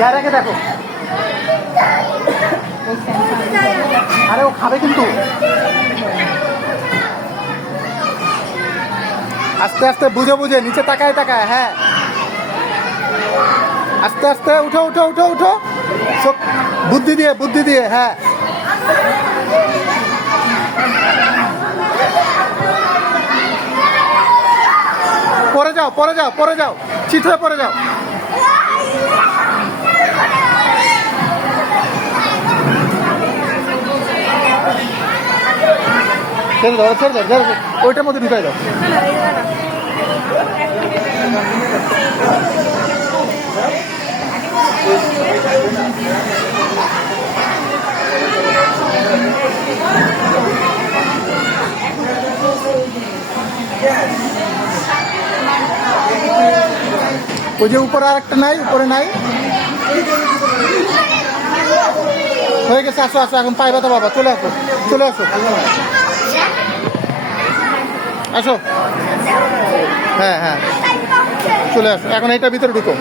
জায়গাকে দেখো, আরে ও খাবে কিন্তু। আস্তে আস্তে বুঝে বুঝে, নিচে তাকায় তাকায়। হ্যাঁ, আস্তে আস্তে উঠো উঠো উঠো উঠো, বুদ্ধি দিয়ে বুদ্ধি দিয়ে। হ্যাঁ, পরে যাও পরে যাও পরে যাও, চিত হয়ে পরে যাও। ছেড়ে দাও ছেড়ে দাও, ওইটার মধ্যে ঢুকাই দাও। ওই যে উপরে আর একটা নাই, উপরে নাই, হয়ে গেছে। আসো আসো, এখন পায়ে ব্যথা বাবা, চলে আসো চলে আসো আসো। হ্যাঁ হ্যাঁ, চলে আসো, এখন এইটার ভিতরে ঢুকো।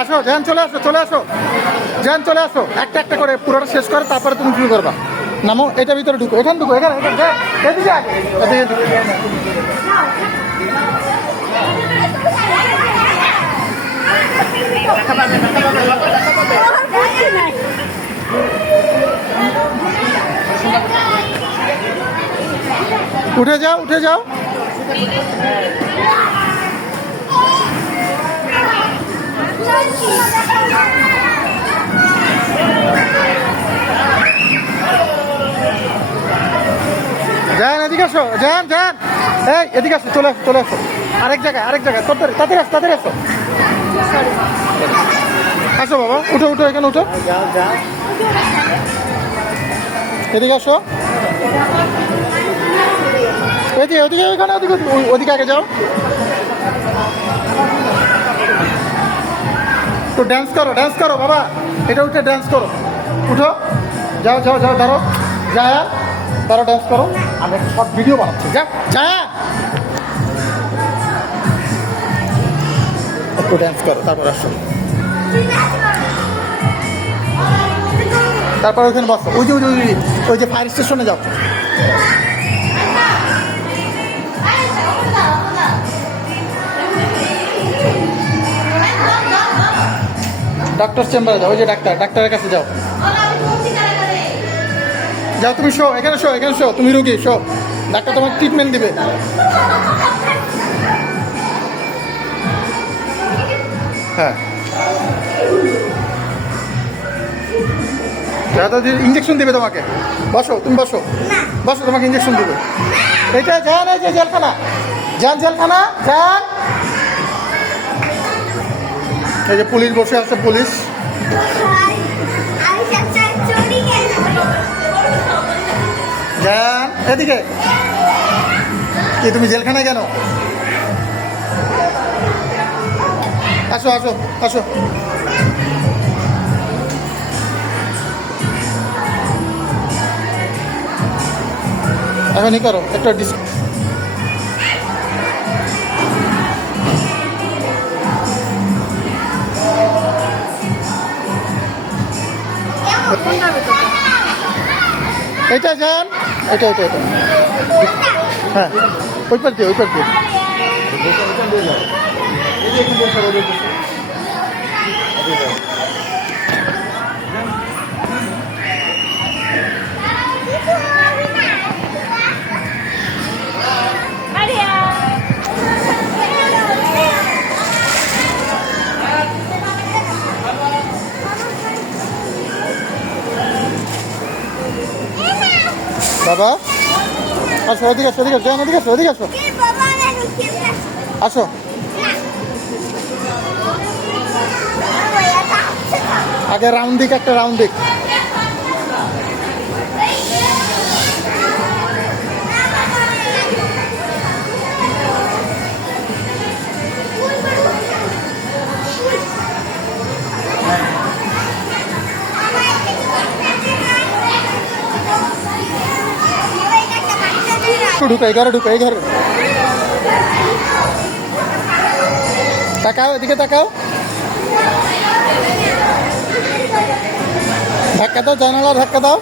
আসো জান, চলে আসো চলে আসো জান, চলে আসো। একটা একটা করে পুরোটা শেষ করে তারপরে তুমি শুরু করবা। নামো, এটা ভিতরে ঢুকো, এখানে ঢুকো, এখানে এদিকে আগে, উঠে যাও উঠে যাও। যান এদিকে আসো, যান যান, এই এদিকে আসো, চলে আসো চলে আসো। আরেক জায়গায় আরেক জায়গায়, তাদের আসো তাদের আসো। আসো বাবা, উঠো উঠো, এখানে উঠো, এদিকে আসো। এদিকে ওদিকে, এখানে ওদিকে, ওদিকে আগে যাও। তো ড্যান্স করো বাবা, এটা উঠে ড্যান্স করো, উঠো, যাও যাও যাও, ধরো যায়া, তারা ড্যান্স করো। আমি একটা শর্ট ভিডিও বানাচ্ছি, যা যা, একটু ড্যান্স করো, তারপর আসো, তারপর ওখানে বসো। ওই যে ওই যে ফায়ার স্টেশনে যাও। ডাক্তার চেম্বারে যাও, ওই যে ডাক্তারের কাছে যাও। যাও তুমি, শো এখানে, শো এখানে, শো তুমি রুগী, শো, ডাক্তার তোমাকে ট্রিটমেন্ট দিবে। হ্যাঁ, ইঞ্জেকশন দিবে তোমাকে। বসো তুমি, বসো বসো, তোমাকে ইঞ্জেকশন দিবে। এটা যান, এই যে জেলখানা, যান জেলখানা যান। এই যে পুলিশ বসে আছে, পুলিশ। যান এদিকে, কি তুমি জেলখানায় কেন? আসো আসো আসো। এখনই করো একটা এটা যান, এটা এটা এটা, হ্যাঁ ওই পার দিয়ে, ওই পার দিয়ে। বাবা আসো, ওদিকে আসো, ওদিকে যান, ওদিকে আসো, ওদিকে আসো, আসো। আগে রাউন্ড দিক, একটা রাউন্ড দিক। ঢুকো এই ঘরে ঢুকো এই ঘরে। তাকাও এদিকে তাকাও। ধাক্কা দাও জানালা ধাক্কা দাও।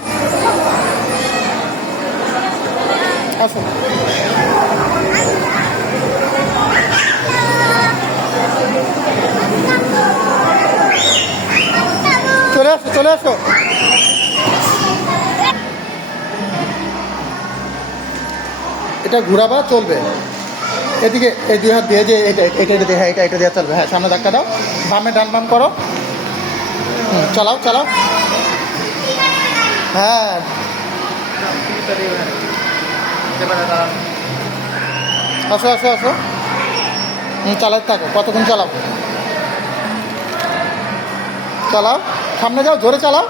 আসো চলে আসো চলে আসো। এটা ঘুরাবা চলবে এদিকে এই দুই হাত দিয়ে যে এটা এটা এটা দিয়ে হ্যাঁ এটা দিয়ে চলবে। হ্যাঁ সামনে ধাক্কা দাও বামে ডান বাম করো। চালাও চালাও। হ্যাঁ আসো আসো আসো। চালাতে থাকো কতক্ষণ চালাও চালাও সামনে যাও জোরে চালাও।